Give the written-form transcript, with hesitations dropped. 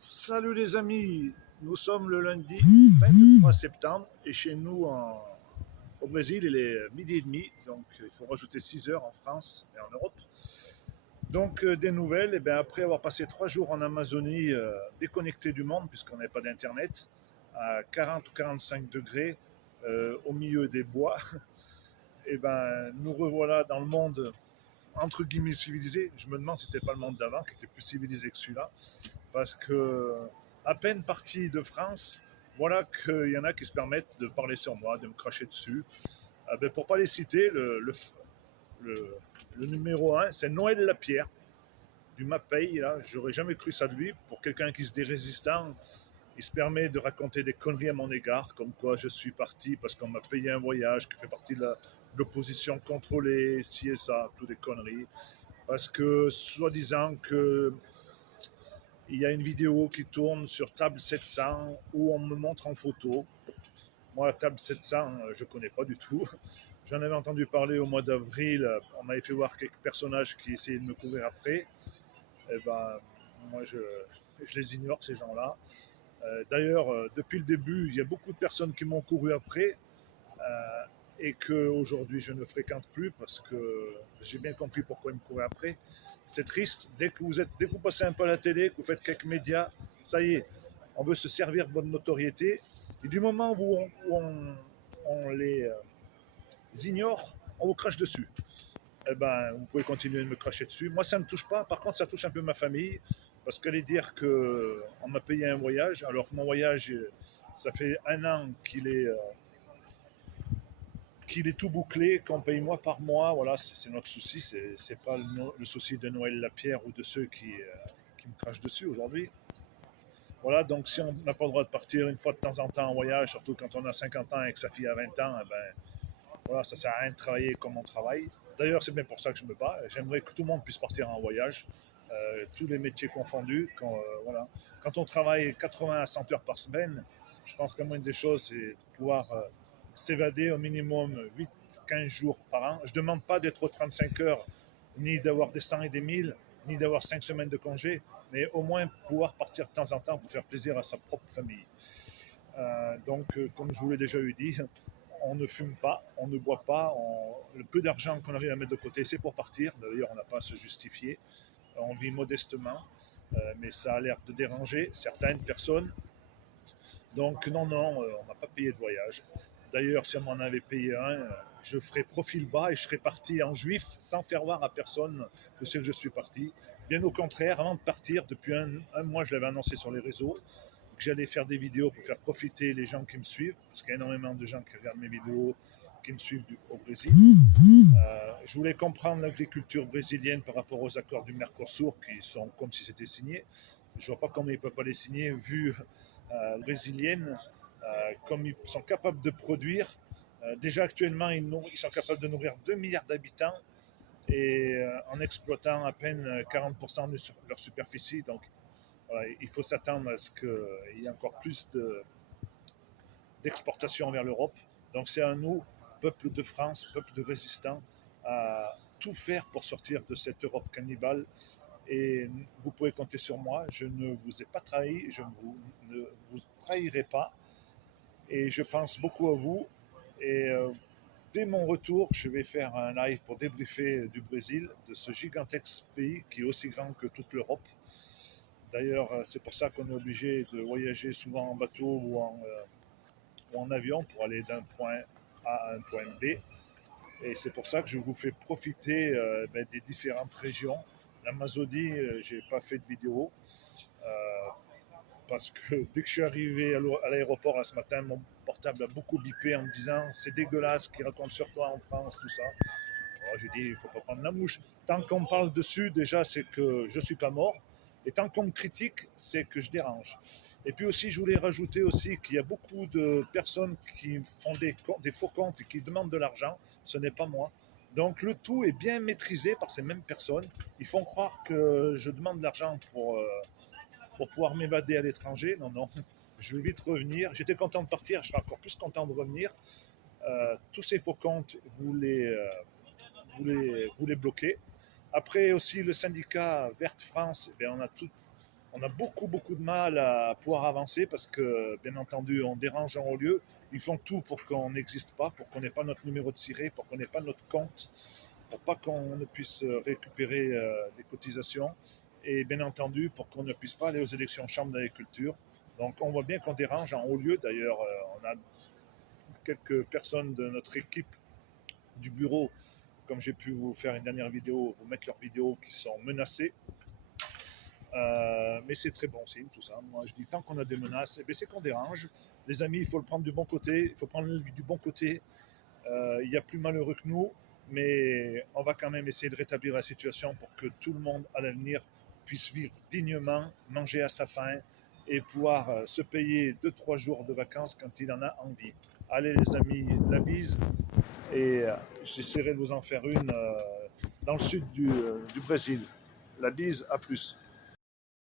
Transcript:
Salut les amis, nous sommes le lundi 23 septembre et chez nous au Brésil il est midi et demi, donc il faut rajouter 6 heures en France et en Europe. Donc des nouvelles, et bien, après avoir passé 3 jours en Amazonie déconnecté du monde puisqu'on n'avait pas d'internet, à 40 ou 45 degrés au milieu des bois, et ben, nous revoilà dans le monde entre guillemets civilisé. Je me demande si c'était pas le monde d'avant qui était plus civilisé que celui-là parce que à peine parti de France, voilà qu'il y en a qui se permettent de parler sur moi, de me cracher dessus. Ben, pour pas les citer, le, le numéro un, c'est Noël Lapierre du MAPEI. Là, j'aurais jamais cru ça de lui. Pour quelqu'un qui se dit résistant, il se permet de raconter des conneries à mon égard, comme quoi je suis parti parce qu'on m'a payé un voyage, qui fait partie de l'opposition contrôlée, ci et ça, toutes des conneries. Parce que, soi-disant que il y a une vidéo qui tourne sur Table 700 où on me montre en photo. Moi, la Table 700, je ne connais pas du tout. J'en avais entendu parler au mois d'avril. On m'avait fait voir quelques personnages qui essayaient de me courir après. Et ben, moi, je les ignore, ces gens-là. D'ailleurs, depuis le début, il y a beaucoup de personnes qui m'ont couru après et qu'aujourd'hui je ne fréquente plus parce que j'ai bien compris pourquoi ils me couraient après. C'est triste. Dès que vous passez un peu à la télé, que vous faites quelques médias, ça y est, on veut se servir de votre notoriété. Et du moment on les ignore, on vous crache dessus. Eh ben, vous pouvez continuer de me cracher dessus. Moi, ça ne me touche pas. Par contre, ça touche un peu ma famille parce qu'aller dire qu'on m'a payé un voyage, alors que mon voyage, ça fait 1 an qu'il est tout bouclé, qu'on paye mois par mois. Voilà, c'est notre souci. C'est pas le souci de Noël Lapierre ou de ceux qui me crachent dessus aujourd'hui. Voilà, donc si on n'a pas le droit de partir une fois de temps en temps en voyage, surtout quand on a 50 ans et que sa fille a 20 ans, eh ben, voilà, ça sert à rien de travailler comme on travaille. D'ailleurs, c'est bien pour ça que je me bats. J'aimerais que tout le monde puisse partir en voyage, tous les métiers confondus. Voilà. Quand on travaille 80 à 100 heures par semaine, je pense que la moindre des choses, c'est de pouvoir s'évader au minimum 8-15 jours par an. Je ne demande pas d'être aux 35 heures, ni d'avoir des 100 et des 1000, ni d'avoir 5 semaines de congé, mais au moins pouvoir partir de temps en temps pour faire plaisir à sa propre famille. Comme je vous l'ai déjà eu dit, on ne fume pas, on ne boit pas, le peu d'argent qu'on arrive à mettre de côté, c'est pour partir. D'ailleurs, on n'a pas à se justifier. On vit modestement, mais ça a l'air de déranger certaines personnes. Donc non, non, on n'a pas payé de voyage. D'ailleurs, si on m'en avait payé un, je ferais profil bas et je serais parti en juif sans faire voir à personne que c'est que je suis parti. Bien au contraire, avant de partir, depuis un mois, je l'avais annoncé sur les réseaux, que j'allais faire des vidéos pour faire profiter les gens qui me suivent, parce qu'il y a énormément de gens qui regardent mes vidéos, qui me suivent au Brésil. Je voulais comprendre l'agriculture brésilienne par rapport aux accords du Mercosur, qui sont comme si c'était signé. Je ne vois pas comment ils ne peuvent pas les signer, vu brésilienne, comme ils sont capables de produire. Déjà actuellement, ils sont capables de nourrir 2 milliards d'habitants et en exploitant à peine 40% de leur superficie. Donc, voilà, il faut s'attendre à ce qu'il y ait encore plus d'exportation vers l'Europe. Donc, c'est à nous, peuple de France, peuple de résistants, à tout faire pour sortir de cette Europe cannibale. Et vous pouvez compter sur moi. Je ne vous ai pas trahi, ne vous trahirai pas. Et je pense beaucoup à vous. Et dès mon retour, je vais faire un live pour débriefer du Brésil, de ce gigantesque pays qui est aussi grand que toute l'Europe. D'ailleurs, c'est pour ça qu'on est obligé de voyager souvent en bateau ou en avion pour aller d'un point A à un point B. Et c'est pour ça que je vous fais profiter des différentes régions. L'Amazonie, je n'ai pas fait de vidéo. Euh, Parce que dès que je suis arrivé à l'aéroport ce matin, mon portable a beaucoup bipé en me disant c'est dégueulasse qu'ils racontent sur toi en France, tout ça. Alors j'ai dit il ne faut pas prendre la mouche. Tant qu'on me parle dessus, déjà c'est que je ne suis pas mort. Et tant qu'on me critique, c'est que je dérange. Et puis aussi, je voulais rajouter aussi qu'il y a beaucoup de personnes qui font des faux comptes et qui demandent de l'argent. Ce n'est pas moi. Donc le tout est bien maîtrisé par ces mêmes personnes. Ils font croire que je demande de l'argent pour pouvoir m'évader à l'étranger. Non, non, je vais vite revenir. J'étais content de partir, je serai encore plus content de revenir. Tous ces faux comptes, vous les bloquez. Après aussi le syndicat Verte France, eh bien, on a tout. On a beaucoup de mal à pouvoir avancer parce que, bien entendu, on dérange en haut lieu. Ils font tout pour qu'on n'existe pas, pour qu'on n'ait pas notre numéro de ciré, pour qu'on n'ait pas notre compte, pour pas qu'on ne puisse récupérer des cotisations et bien entendu pour qu'on ne puisse pas aller aux élections chambre d'agriculture. Donc on voit bien qu'on dérange en haut lieu. D'ailleurs, on a quelques personnes de notre équipe du bureau, comme j'ai pu vous faire une dernière vidéo, vous mettre leurs vidéos qui sont menacées. Mais c'est très bon signe tout ça. Moi je dis tant qu'on a des menaces, c'est qu'on dérange. Les amis, il faut le prendre du bon côté. Il faut prendre du bon côté. Il y a plus malheureux que nous, mais on va quand même essayer de rétablir la situation pour que tout le monde à l'avenir puisse vivre dignement, manger à sa faim et pouvoir se payer 2-3 jours de vacances quand il en a envie. Allez les amis, la bise et j'essaierai de vous en faire une dans le sud du Brésil. La bise, à plus.